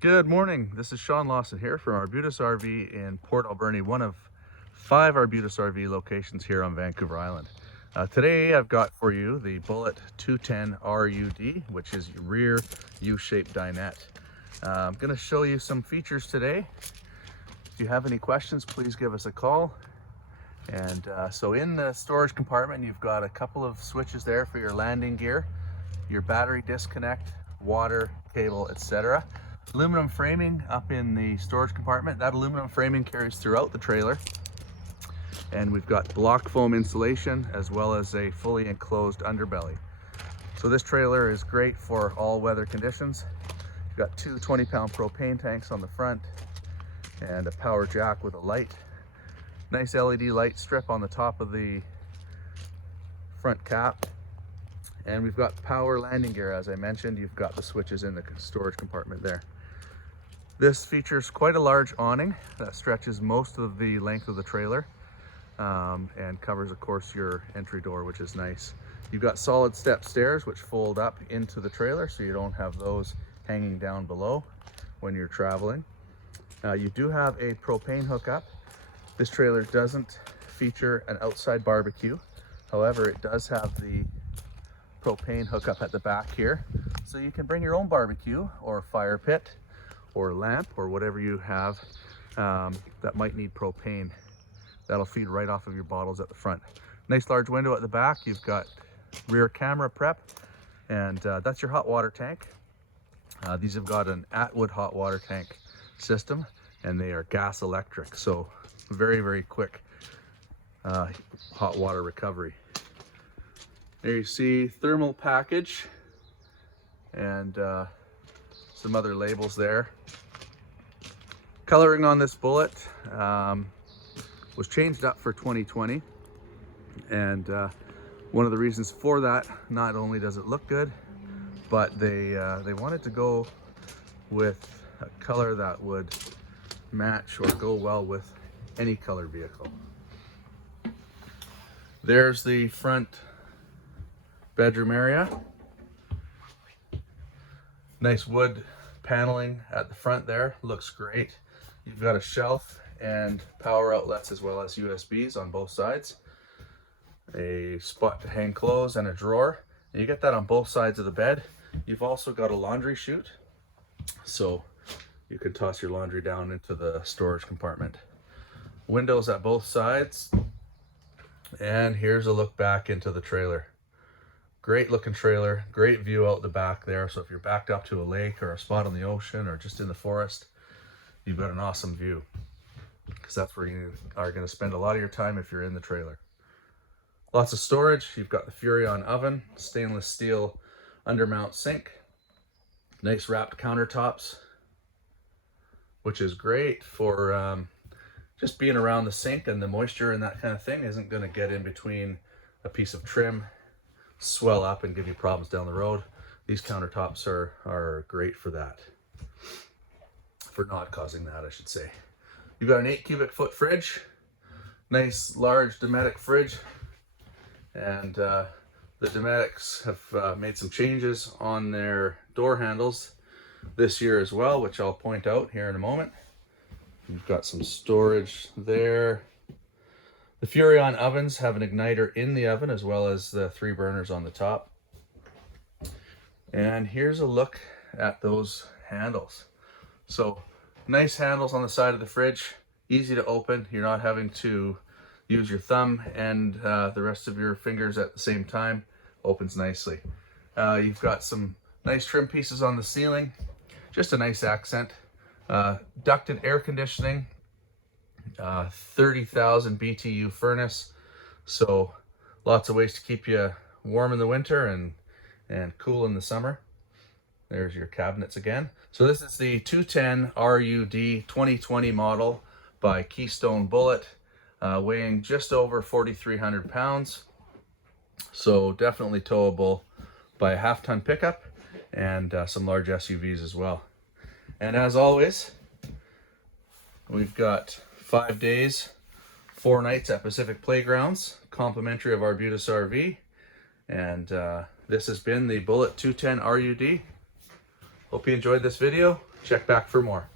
Good morning. This is Shawn Lawson here from Arbutus RV in Port Alberni, one of 5 Arbutus RV locations here on Vancouver Island. Today I've got for you the Bullet 210 RUD, which is rear U-shaped dinette. I'm going to show you some features today. If you have any questions, please give us a call. And so in the storage compartment, you've got a couple of switches there for your landing gear, your battery disconnect, water, cable, etc. Aluminum framing up in the storage compartment. That aluminum framing carries throughout the trailer. And we've got block foam insulation as well as a fully enclosed underbelly. So this trailer is great for all weather conditions. You've got 2 20-pound propane tanks on the front and a power jack with a light. Nice LED light strip on the top of the front cap. And we've got power landing gear, as I mentioned. You've got the switches in the storage compartment there. This features quite a large awning that stretches most of the length of the trailer and covers, of course, your entry door, which is nice. You've got solid step stairs which fold up into the trailer, so you don't have those hanging down below when you're traveling. You do have a propane hookup. This trailer doesn't feature an outside barbecue. However, it does have the propane hookup at the back here, so you can bring your own barbecue or fire pit or lamp or whatever you have that might need propane. That'll feed right off of your bottles at the front. Nice large window at the back. You've got rear camera prep, and that's your hot water tank. These have got an Atwood hot water tank system, and they are gas electric, so very, very quick hot water recovery. There you see thermal package and some other labels there. Coloring on this Bullet was changed up for 2020, and one of the reasons for that, not only does it look good, but they wanted to go with a color that would match or go well with any color vehicle. There's the front bedroom area. Nice wood paneling at the front there, looks great. You've got a shelf and power outlets as well as USBs on both sides. A spot to hang clothes and a drawer. And you get that on both sides of the bed. You've also got a laundry chute, so you can toss your laundry down into the storage compartment. Windows at both sides. And here's a look back into the trailer. Great looking trailer, great view out the back there. So if you're backed up to a lake or a spot on the ocean or just in the forest, you've got an awesome view, because that's where you are going to spend a lot of your time if you're in the trailer. Lots of storage. You've got the Furrion oven, stainless steel undermount sink, nice wrapped countertops, which is great for just being around the sink, and the moisture and that kind of thing isn't going to get in between a piece of trim, swell up and give you problems down the road. These countertops are great for that, for not causing that, I should say. You've got an 8 cubic foot fridge, nice large Dometic fridge, and the Dometics have made some changes on their door handles this year as well, which I'll point out here in a moment. You've got some storage there. The Furrion ovens have an igniter in the oven as well as the 3 burners on the top. And here's a look at those handles. So nice handles on the side of the fridge, easy to open. You're not having to use your thumb and the rest of your fingers at the same time. Opens nicely. You've got some nice trim pieces on the ceiling, just a nice accent. Ducted air conditioning, 30,000 BTU furnace, so lots of ways to keep you warm in the winter and cool in the summer. There's your cabinets again. So this is the 210 RUD 2020 model by Keystone Bullet, weighing just over 4,300 pounds. So definitely towable by a half-ton pickup and some large SUVs as well. And as always, we've got 5 days, 4 nights at Pacific Playgrounds, complimentary of Arbutus RV. And this has been the Bullet 210 RUD. Hope you enjoyed this video. Check back for more.